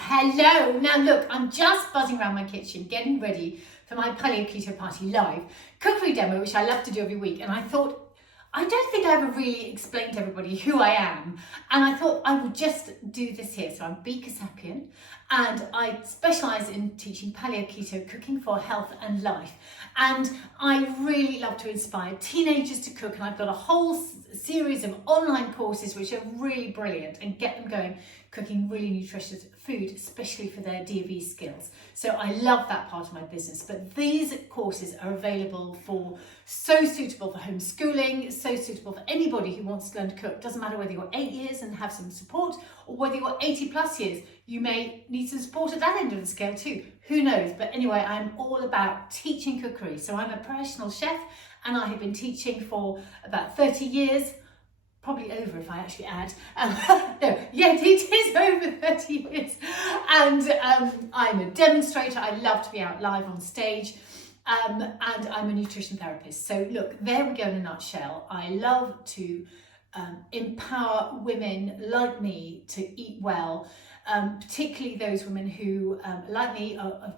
Hello. Now look, I'm just buzzing around my kitchen getting ready for my Paleo Keto Party live cookery demo, which I love to do every week. And I thought, I don't think I ever really explained to everybody who I am. And I thought I would just do this here. So I'm Be Kassapian, and I specialise in teaching Paleo Keto cooking for health and life. And I really love to inspire teenagers to cook. And I've got a whole series of online courses which are really brilliant and get them going cooking really nutritious food, especially for their DV skills. So I love that part of my business. But these courses are available so suitable for homeschooling, so suitable for anybody who wants to learn to cook. Doesn't matter whether you're 8 years and have some support, or whether you're 80 plus years, you may need some support at that end of the scale too. Who knows? But anyway, I'm all about teaching cookery. So I'm a professional chef, and I have been teaching for about 30 years. Probably over if I actually add. It is over 30 years. And I'm a demonstrator. I love to be out live on stage. And I'm a nutrition therapist. So look, there we go in a nutshell. I love to empower women like me to eat well, particularly those women who, like me, are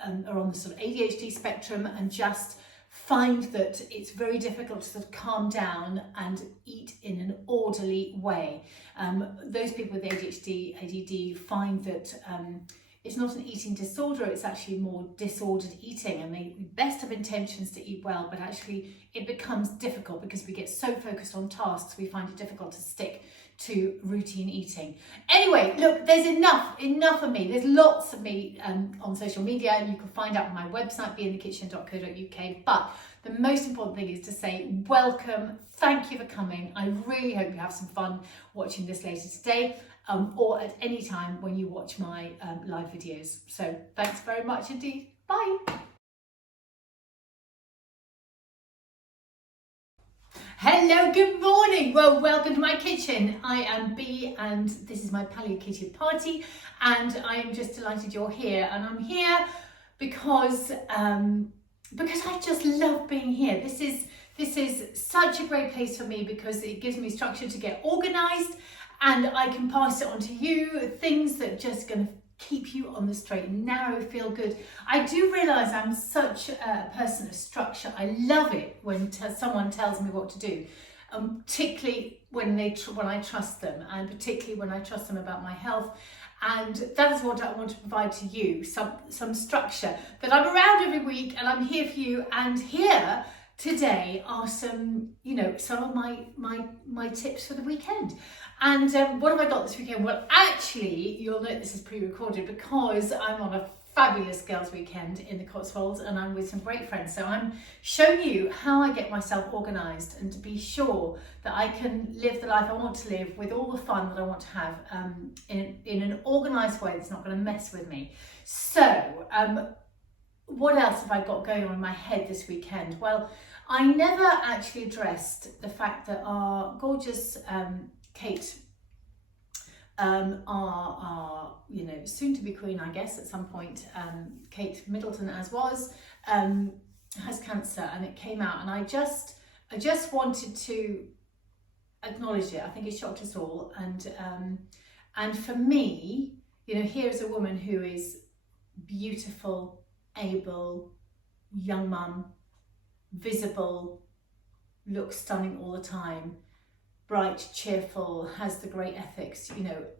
on the sort of ADHD spectrum and just find that it's very difficult to sort of calm down and eat in an orderly way. Those people with ADHD, ADD find that it's not an eating disorder, it's actually more disordered eating, and they best have intentions to eat well, but actually it becomes difficult because we get so focused on tasks, we find it difficult to stick to routine eating. Anyway, look, there's enough of me. There's lots of me on social media, and you can find out on my website, beinthekitchen.co.uk. But the most important thing is to say welcome, thank you for coming. I really hope you have some fun watching this later today, or at any time when you watch my live videos. So thanks very much indeed. Bye. Hello, good morning. Well, welcome to my kitchen. I am Bee, and this is my Paleo Keto Party, and I am just delighted you're here. And I'm here because I just love being here. This is such a great place for me because it gives me structure to get organised, and I can pass it on to you, things that just going to keep you on the straight and narrow, feel good. I do realise I'm such a person of structure. I love it when someone tells me what to do, particularly when I trust them, and particularly when I trust them about my health. And that is what I want to provide to you, some structure, that I'm around every week and I'm here for you. And here today are some of my tips for the weekend. And what have I got this weekend? Well, actually, you'll note this is pre-recorded because I'm on a fabulous girls' weekend in the Cotswolds, and I'm with some great friends. So I'm showing you how I get myself organised and to be sure that I can live the life I want to live with all the fun that I want to have in an organised way that's not going to mess with me. So what else have I got going on in my head this weekend? Well, I never actually addressed the fact that our gorgeous Kate, our soon to be queen, I guess, at some point, Kate Middleton has cancer, and it came out, and I just wanted to acknowledge it. I think it shocked us all, and for me, here is a woman who is beautiful, able, young mum, visible, looks stunning all the time, bright, cheerful, has the great ethics.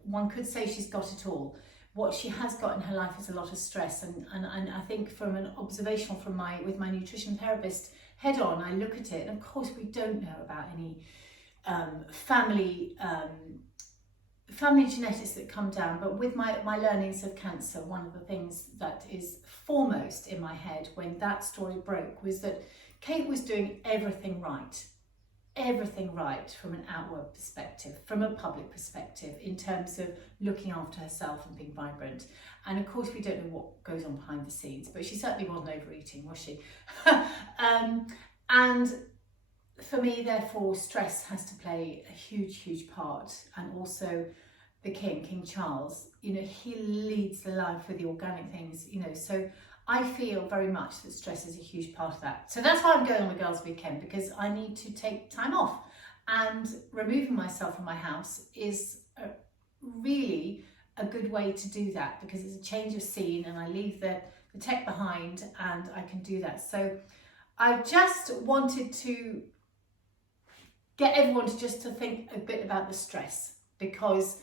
One could say she's got it all. What she has got in her life is a lot of stress, and I think from an observational with my nutrition therapist head on, I look at it, and of course we don't know about any family genetics that come down, but with my learnings of cancer, one of the things that is foremost in my head when that story broke was that Kate was doing everything right from an outward perspective, from a public perspective, in terms of looking after herself and being vibrant. And of course we don't know what goes on behind the scenes, but she certainly wasn't overeating, was she? And for me, therefore, stress has to play a huge part. And also the King Charles, he leads the life with the organic things, so I feel very much that stress is a huge part of that. So that's why I'm going on a girls' weekend, because I need to take time off, and removing myself from my house is really a good way to do that, because it's a change of scene and I leave the tech behind and I can do that. So I just wanted to get everyone to think a bit about the stress, because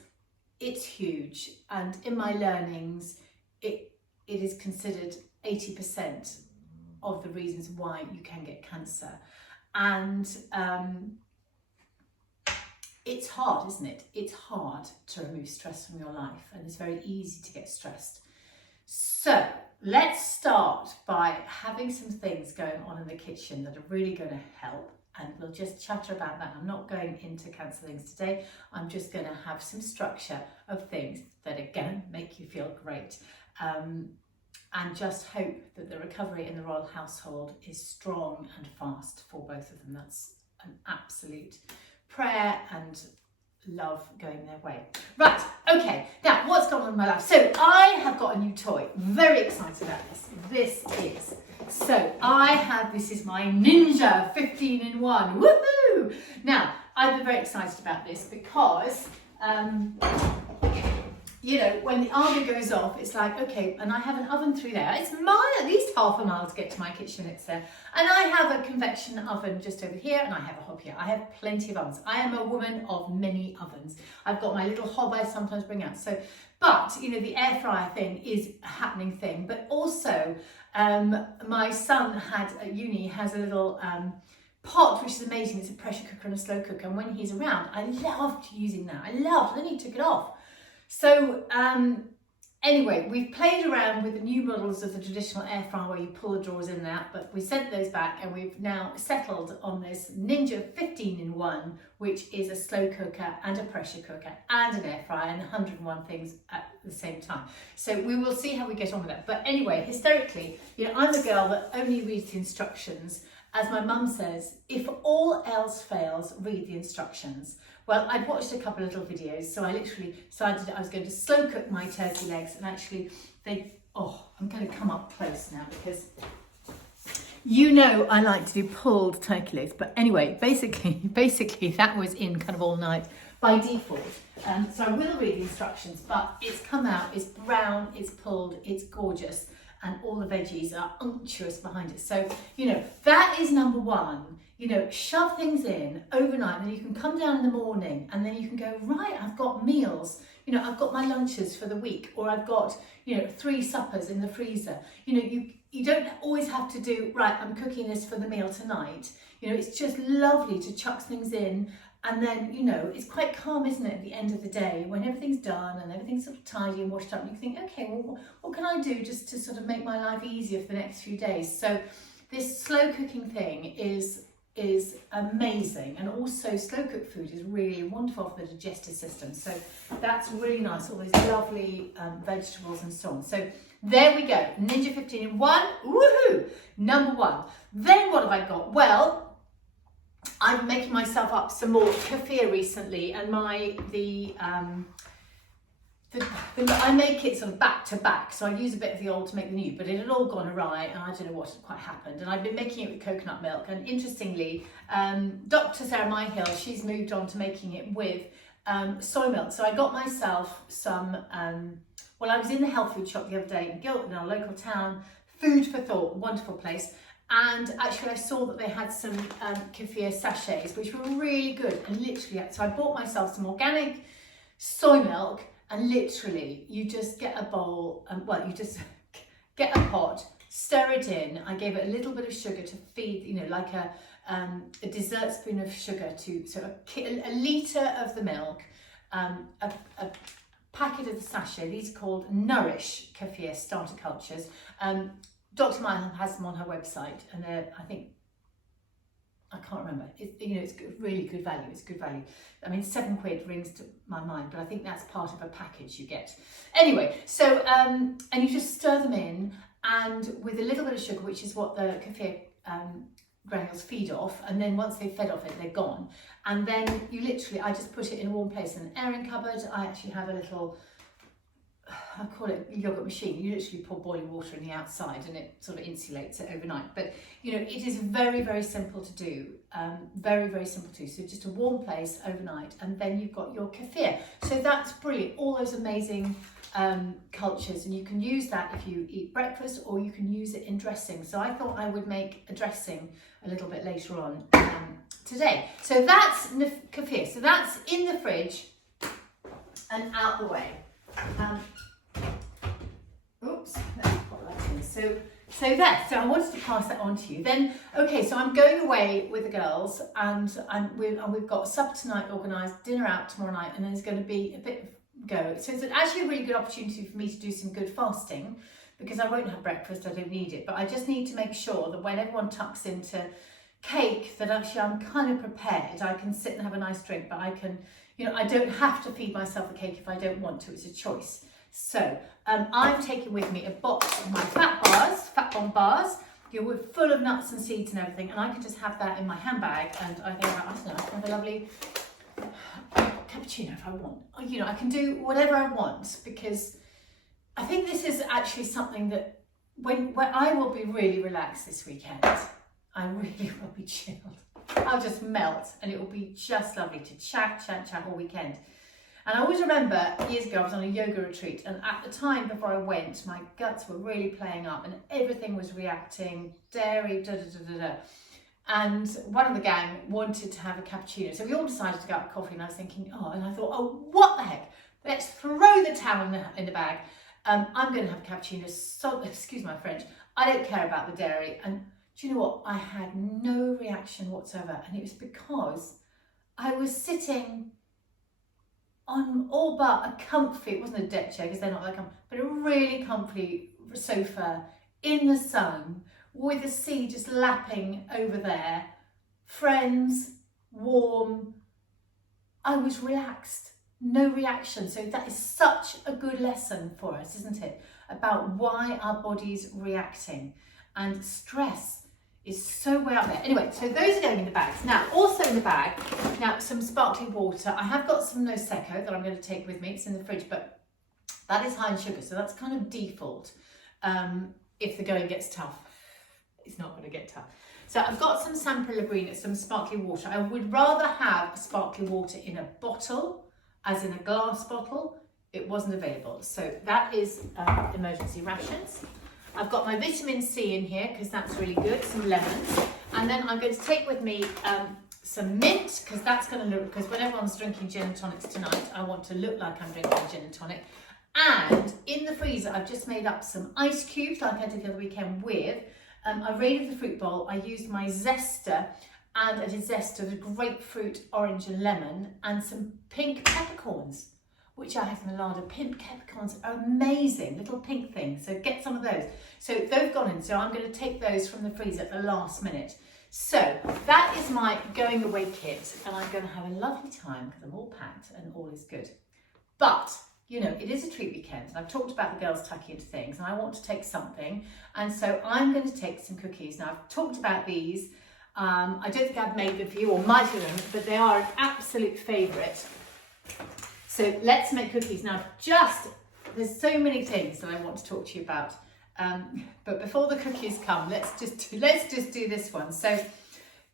it's huge, and in my learnings it is considered 80% of the reasons why you can get cancer. And it's hard, isn't it? It's hard to remove stress from your life, and it's very easy to get stressed. So let's start by having some things going on in the kitchen that are really going to help, and we'll just chatter about that. I'm not going into cancer things today. I'm just going to have some structure of things that are going to make you feel great, and just hope that the recovery in the royal household is strong and fast for both of them. That's an absolute prayer and love going their way. Right, okay, now what's gone on in my life? So I have got a new toy, very excited about this. This is my Ninja 15-in-1, woohoo! Now, I've been very excited about this because, you know, when the army goes off, it's like, okay, and I have an oven through there. It's at least half a mile to get to my kitchen, it's there. And I have a convection oven just over here, and I have a hob here. I have plenty of ovens. I am a woman of many ovens. I've got my little hob I sometimes bring out. So, but, you know, the air fryer thing is a happening thing. But also, my son at uni has a little pot, which is amazing. It's a pressure cooker and a slow cooker. And when he's around, I loved using that. And then he took it off. So anyway, we've played around with the new models of the traditional air fryer where you pull the drawers in and out, but we sent those back, and we've now settled on this Ninja 15-in-1, which is a slow cooker and a pressure cooker and an air fryer and 101 things at the same time. So we will see how we get on with that. But anyway, hysterically, you know, I'm a girl that only reads the instructions. As my mum says, if all else fails, read the instructions. Well, I'd watched a couple of little videos, so I literally decided I was going to slow cook my turkey legs, and actually I'm going to come up close now, because you know I like to do pulled turkey legs. But anyway, basically that was in kind of all night by default. So I will read the instructions, but it's come out, it's brown, it's pulled, it's gorgeous, and all the veggies are unctuous behind it. So, you know, that is number one. You know, shove things in overnight, and then you can come down in the morning, and then you can go, right, I've got meals. You know, I've got my lunches for the week, or I've got, you know, 3 suppers in the freezer. You know, you don't always have to do, right, I'm cooking this for the meal tonight. You know, it's just lovely to chuck things in. And then, you know, it's quite calm, isn't it, at the end of the day, when everything's done and everything's sort of tidy and washed up, and you think, okay, well, what can I do just to sort of make my life easier for the next few days? So this slow cooking thing is amazing, and also slow cooked food is really wonderful for the digestive system. So that's really nice, all these lovely vegetables and so on. So there we go, Ninja 15-in-1, woohoo, number 1. Then what have I got? Well, I'm making myself up some more kefir recently, and I make it sort of back to back, so I use a bit of the old to make the new, but it had all gone awry, and I don't know what had quite happened. And I've been making it with coconut milk, and interestingly, Dr. Sarah Myhill, she's moved on to making it with soy milk. So I got myself some, well, I was in the health food shop the other day in Guildford, in our local town, Food for Thought, wonderful place. And actually I saw that they had some kefir sachets, which were really good. And literally, so I bought myself some organic soy milk, and literally you just get a bowl, you just get a pot, stir it in. I gave it a little bit of sugar to feed, you know, like a dessert spoon of sugar so a litre of the milk, a packet of the sachet. These are called Nourish Kefir Starter Cultures. Dr. Myhill has them on her website, and I can't remember. It's really good value. It's good value. I mean, £7 rings to my mind, but I think that's part of a package you get. Anyway, so and you just stir them in, and with a little bit of sugar, which is what the kefir granules feed off, and then once they've fed off it, they're gone. And then I just put it in a warm place in an airing cupboard. I actually have a little I call it a yogurt machine. You literally pour boiling water in the outside and it sort of insulates it overnight. But you know, it is very, very simple to do. Very, very simple to do. So just a warm place overnight, and then you've got your kefir. So that's brilliant. All those amazing cultures, and you can use that if you eat breakfast, or you can use it in dressing. So I thought I would make a dressing a little bit later on today. So that's kefir. So that's in the fridge and out the way. Oops, let me pop that in. So I wanted to pass that on to you. Then, okay, so I'm going away with the girls, and we've got supper tonight organised, dinner out tomorrow night, and there's going to be a bit of go. So it's actually a really good opportunity for me to do some good fasting, because I won't have breakfast, I don't need it, but I just need to make sure that when everyone tucks into cake, that actually I'm kind of prepared. I can sit and have a nice drink, but I can, you know, I don't have to feed myself a cake if I don't want to. It's a choice. So I'm taking with me a box of my fat bomb bars, you know, with full of nuts and seeds and everything, and I can just have that in my handbag, and I think, I don't know, I can have a lovely cappuccino if I want. You know, I can do whatever I want, because I think this is actually something that when I will be really relaxed this weekend. I really will be chilled. I'll just melt, and it will be just lovely to chat all weekend. And I always remember years ago I was on a yoga retreat, and at the time before I went, my guts were really playing up and everything was reacting, dairy, And one of the gang wanted to have a cappuccino. So we all decided to go out for coffee, and I was thinking, and I thought, what the heck? Let's throw the towel in the bag. I'm going to have a cappuccino. So, excuse my French. I don't care about the dairy. And do you know what? I had no reaction whatsoever. And it was because I was sitting on all but a comfy, it wasn't a deck chair because they're not that comfy, but a really comfy sofa in the sun with the sea just lapping over there. Friends, warm. I was relaxed, no reaction. So that is such a good lesson for us, isn't it? About why our body's reacting. And stress is so way out there. Anyway, so those are going in the bags. Now, also in the bag, now some sparkling water. I have got some Prosecco that I'm going to take with me. It's in the fridge, but that is high in sugar, so that's kind of default. If the going gets tough, it's not going to get tough. So I've got some San Pellegrino, some sparkling water. I would rather have sparkling water in a bottle, as in a glass bottle. It wasn't available. So that is emergency rations. I've got my vitamin C in here because that's really good, some lemons. And then I'm going to take with me some mint, because that's going to look, because when everyone's drinking gin and tonics tonight, I want to look like I'm drinking a gin and tonic. And in the freezer, I've just made up some ice cubes like I did the other weekend with. I raided the fruit bowl. I used my zester, and I did zest of grapefruit, orange and lemon, and some pink peppercorns, which I have in the larder. Pink peppercorns are amazing, little pink things. So get some of those. So they've gone in. So I'm going to take those from the freezer at the last minute. So that is my going away kit, and I'm going to have a lovely time because I'm all packed and all is good. But, you know, it is a treat weekend, and I've talked about the girls tucking into things, and I want to take something. And so I'm going to take some cookies. Now, I've talked about these. I don't think I've made them for you, or might have them, but they are an absolute favourite. So let's make cookies. Now, there's so many things that I want to talk to you about. But before the cookies come, let's just do this one. So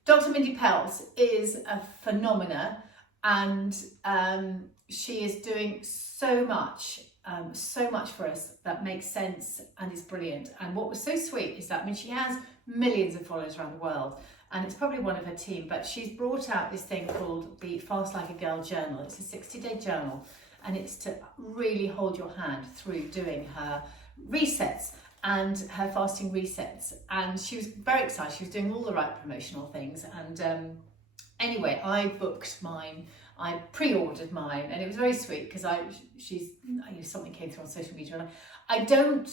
Dr. Mindy Pelz is a phenomena, and she is doing so much for us that makes sense and is brilliant. And what was so sweet is that, I mean, she has millions of followers around the world, and it's probably one of her team, but she's brought out this thing called the Fast Like a Girl Journal. It's a 60-day journal, and it's to really hold your hand through doing her resets and her fasting resets. And she was very excited. She was doing all the right promotional things. And anyway, I booked mine. I pre-ordered mine, and it was very sweet because something came through on social media, and I don't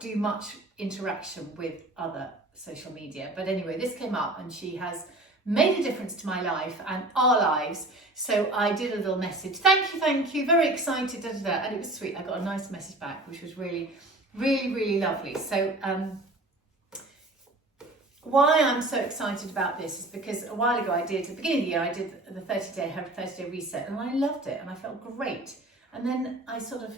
do much interaction with other social media, but anyway, this came up, and she has made a difference to my life and our lives. So I did a little message, thank you, very excited, and it was sweet. I got a nice message back, which was really, really, really lovely. So why I'm so excited about this is because a while ago at the beginning of the year, I did the 30-day reset, and I loved it, and I felt great. And then I sort of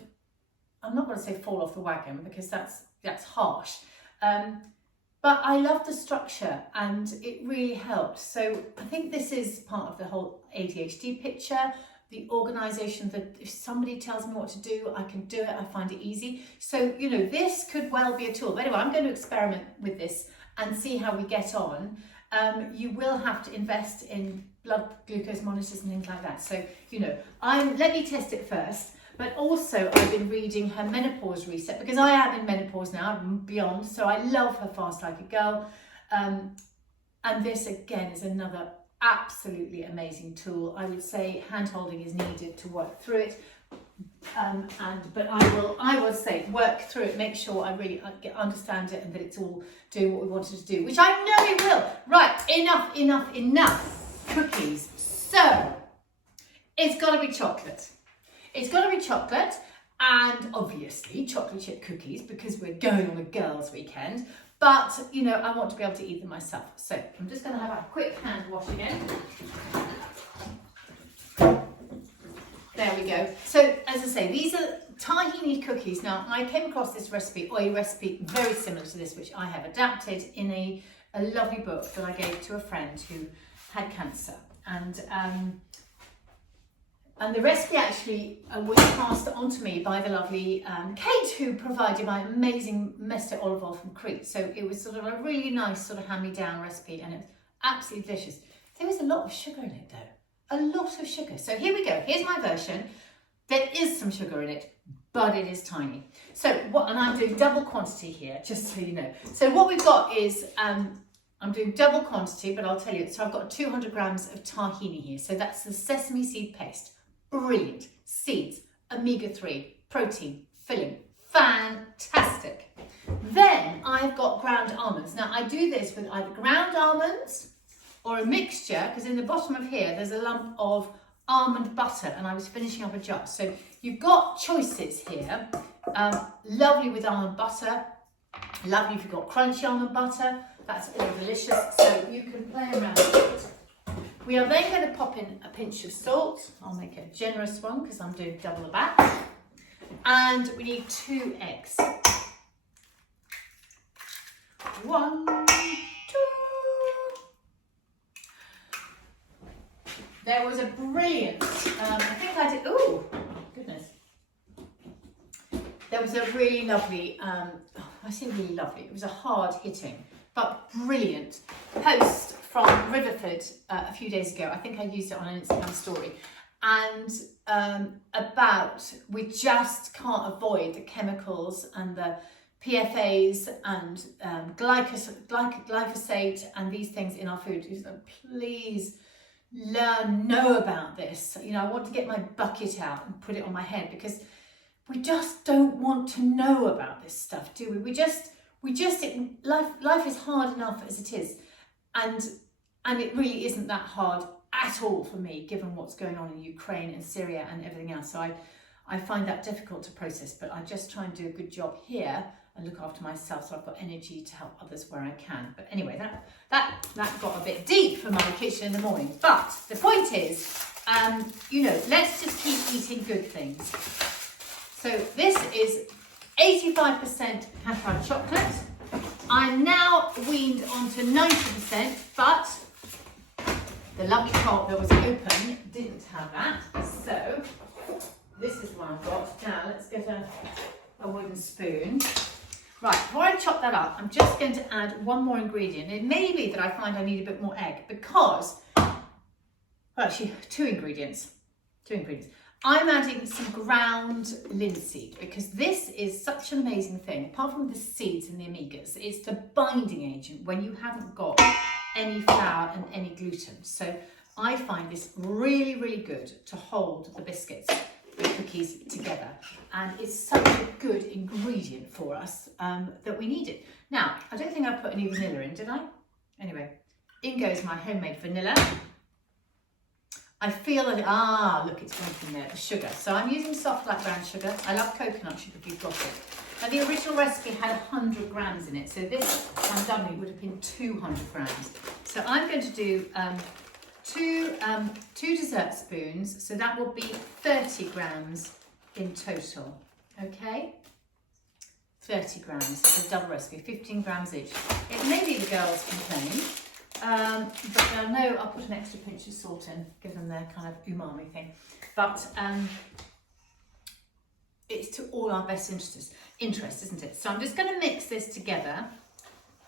I'm not going to say fall off the wagon because that's harsh. But I love the structure and it really helped. So I think this is part of the whole ADHD picture, the organisation, that if somebody tells me what to do, I can do it, I find it easy. So, you know, this could well be a tool. But anyway, I'm going to experiment with this and see how we get on. You will have to invest in blood glucose monitors and things like that. So, you know, let me test it first. But also I've been reading her menopause reset because I am in menopause now, I'm beyond. So I love her Fast Like a Girl. And this again is another absolutely amazing tool. I would say hand holding is needed to work through it. But I will say work through it, make sure I really understand it and that it's all doing what we wanted to do, which I know it will. Right, enough cookies. So it's got to be chocolate. It's got to be chocolate and obviously chocolate chip cookies because we're going on a girls' weekend. But, you know, I want to be able to eat them myself. So I'm just going to have a quick hand wash again. There we go. So, as I say, these are tahini cookies. Now, I came across this recipe, or a recipe very similar to this, which I have adapted in a lovely book that I gave to a friend who had cancer. And the recipe actually was passed on to me by the lovely Kate, who provided my amazing Mester olive oil from Crete. So it was sort of a really nice sort of hand-me-down recipe, and it was absolutely delicious. There was a lot of sugar in it though, a lot of sugar. So here we go, here's my version. There is some sugar in it, but it is tiny. So and I'm doing double quantity here, just so you know. So what we've got is, I'm doing double quantity, but I'll tell you, so I've got 200 grams of tahini here. So that's the sesame seed paste. Brilliant. Seeds, omega-3, protein, filling, fantastic. Then I've got ground almonds. Now I do this with either ground almonds or a mixture, because in the bottom of here there's a lump of almond butter and I was finishing up a jar. So you've got choices here. Lovely with almond butter, lovely if you've got crunchy almond butter, that's all delicious. So you can play around with it. We are then going to pop in a pinch of salt. I'll make a generous one because I'm doing double the batch. And we need 2 eggs. 1, 2. There was a brilliant, I think I did, oh goodness. There was a really lovely, I say really lovely, it was a hard hitting, but brilliant post from Riverted a few days ago. I think I used it on an Instagram story. And we just can't avoid the chemicals and the PFAs and glyphosate and these things in our food. Please know about this. You know, I want to get my bucket out and put it on my head because we just don't want to know about this stuff, do we? Life is hard enough as it is. And it really isn't that hard at all for me, given what's going on in Ukraine and Syria and everything else. So I find that difficult to process, but I just try and do a good job here and look after myself so I've got energy to help others where I can. But anyway, that got a bit deep for my kitchen in the morning. But the point is, you know, let's just keep eating good things. So this is 85% cacao chocolate. I'm now weaned onto 90%, but the lovely pot that was open didn't have that. So this is what I've got. Now let's get a wooden spoon. Right, before I chop that up, I'm just going to add one more ingredient. It may be that I find I need a bit more egg because, well, actually 2 ingredients. I'm adding some ground linseed because this is such an amazing thing. Apart from the seeds and the omegas, it's the binding agent when you haven't got any flour and any gluten. So I find this really, really good to hold the biscuits, the cookies together. And it's such a good ingredient for us that we need it. Now, I don't think I put any vanilla in, did I? Anyway, in goes my homemade vanilla. I feel that, look, it's working there, the sugar. So I'm using soft black brown sugar. I love coconut sugar if you've got it. Now the original recipe had 100 grams in it. So this, I'm dummy, would have been 200 grams. So I'm going to do two dessert spoons. So that will be 30 grams in total. okay? 30 grams, so double recipe, 15 grams each. It may be the girls complain, but they'll know I'll put an extra pinch of salt in, give them their kind of umami thing. But it's to all our best interest, isn't it? So I'm just going to mix this together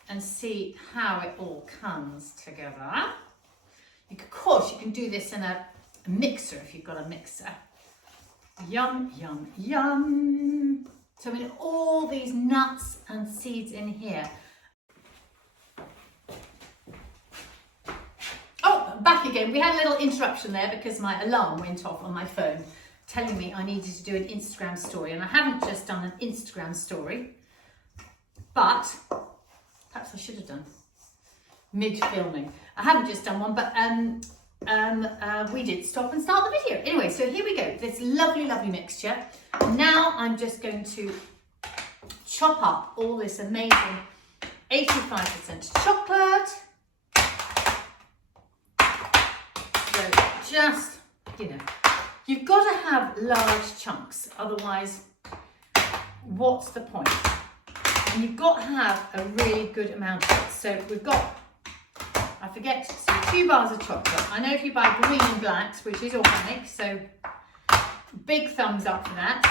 and see how it all comes together. Of course, you can do this in a mixer if you've got a mixer. Yum, yum, yum. So I mean, all these nuts and seeds in here. Oh, back again. We had a little interruption there because my alarm went off on my phone telling me I needed to do an Instagram story. And I haven't just done an Instagram story, but perhaps I should have done mid-filming. I haven't just done one, but we did stop and start the video. Anyway, so here we go. This lovely, lovely mixture. Now I'm just going to chop up all this amazing 85% chocolate. So just, you know, you've got to have large chunks, otherwise what's the point? And you've got to have a really good amount of it. So we've got, I forget, so 2 bars of chocolate. I know if you buy green and blacks, which is organic, so big thumbs up for that.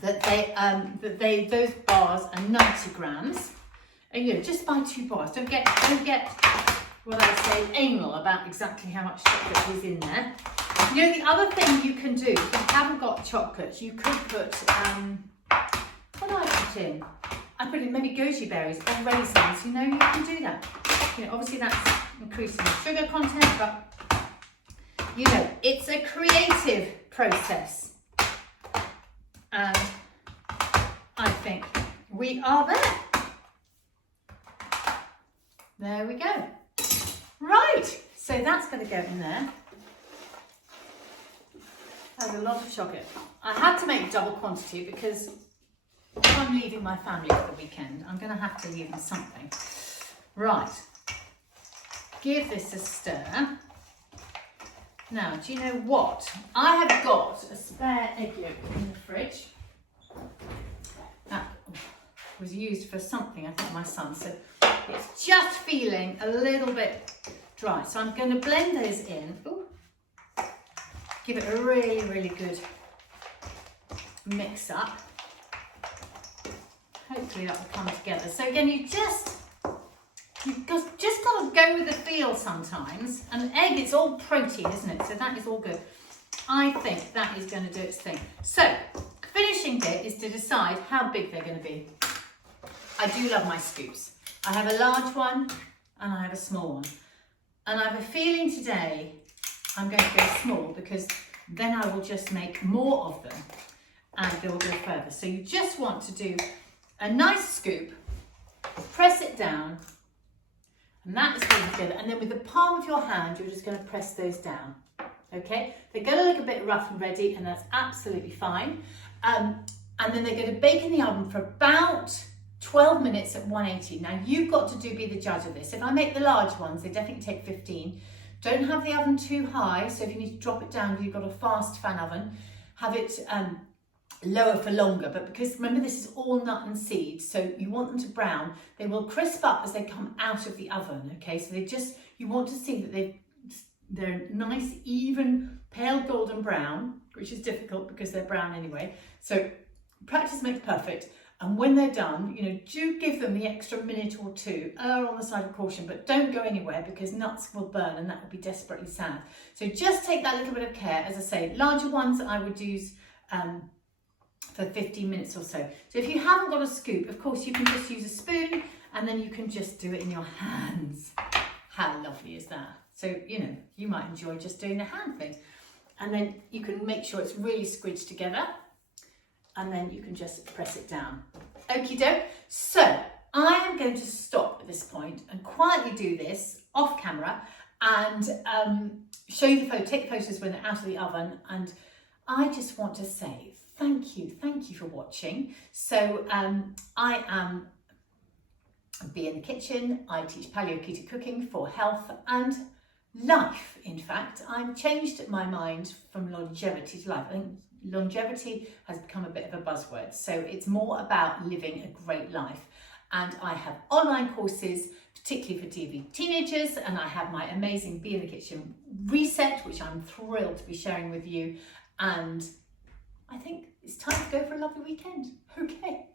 Those bars are 90 grams. And you know, just buy 2 bars. Don't get what I say anal about exactly how much chocolate is in there. You know, the other thing you can do, if you haven't got chocolates, you could put what do I put in? I put in maybe goji berries or raisins. You know, you can do that. You know, obviously that's increasing the sugar content, but you know, it's a creative process. And I think we are there. There we go. Right, so that's going to go in there. There's a lot of chocolate. I had to make double quantity because if I'm leaving my family for the weekend, I'm going to have to leave them something. Right, give this a stir. Now, do you know what? I have got a spare egg yolk in the fridge. That was used for something, I think, my son. So it's just feeling a little bit dry. So I'm going to blend those in. Ooh. Give it a really, really good mix up. Hopefully that will come together. So again, you've just got to go with the feel sometimes. And an egg, it's all protein, isn't it? So that is all good. I think that is going to do its thing. So finishing bit is to decide how big they're going to be. I do love my scoops. I have a large one and I have a small one. And I have a feeling today I'm going to go small because then I will just make more of them and they will go further. So you just want to do a nice scoop, press it down, and that is going together. And then with the palm of your hand, you're just going to press those down. Okay? They're going to look a bit rough and ready, and that's absolutely fine. And then they're going to bake in the oven for about 12 minutes at 180. Now you've got to be the judge of this. If I make the large ones, they definitely take 15. Don't have the oven too high, so if you need to drop it down, if you've got a fast fan oven, have it lower for longer. But because remember, this is all nut and seed, so you want them to brown. They will crisp up as they come out of the oven. Okay, so you want to see that they're nice, even, pale golden brown, which is difficult because they're brown anyway. So practice makes perfect. And when they're done, you know, do give them the extra minute or two. Err on the side of caution, but don't go anywhere because nuts will burn and that would be desperately sad. So just take that little bit of care. As I say, larger ones I would use for 15 minutes or so. So if you haven't got a scoop, of course, you can just use a spoon and then you can just do it in your hands. How lovely is that? So, you know, you might enjoy just doing the hand thing. And then you can make sure it's really squidged together. And then you can just press it down. Okie doke. So I am going to stop at this point and quietly do this off camera and show you the photo, take photos when they're out of the oven. And I just want to say thank you for watching. So I am Be in the Kitchen. I teach Paleo Keto cooking for health and life, in fact. I've changed my mind from longevity to life. I think longevity has become a bit of a buzzword, so it's more about living a great life. And I have online courses, particularly for teenagers, and I have my amazing Be in the Kitchen reset, which I'm thrilled to be sharing with you. And I think it's time to go for a lovely weekend. Okay.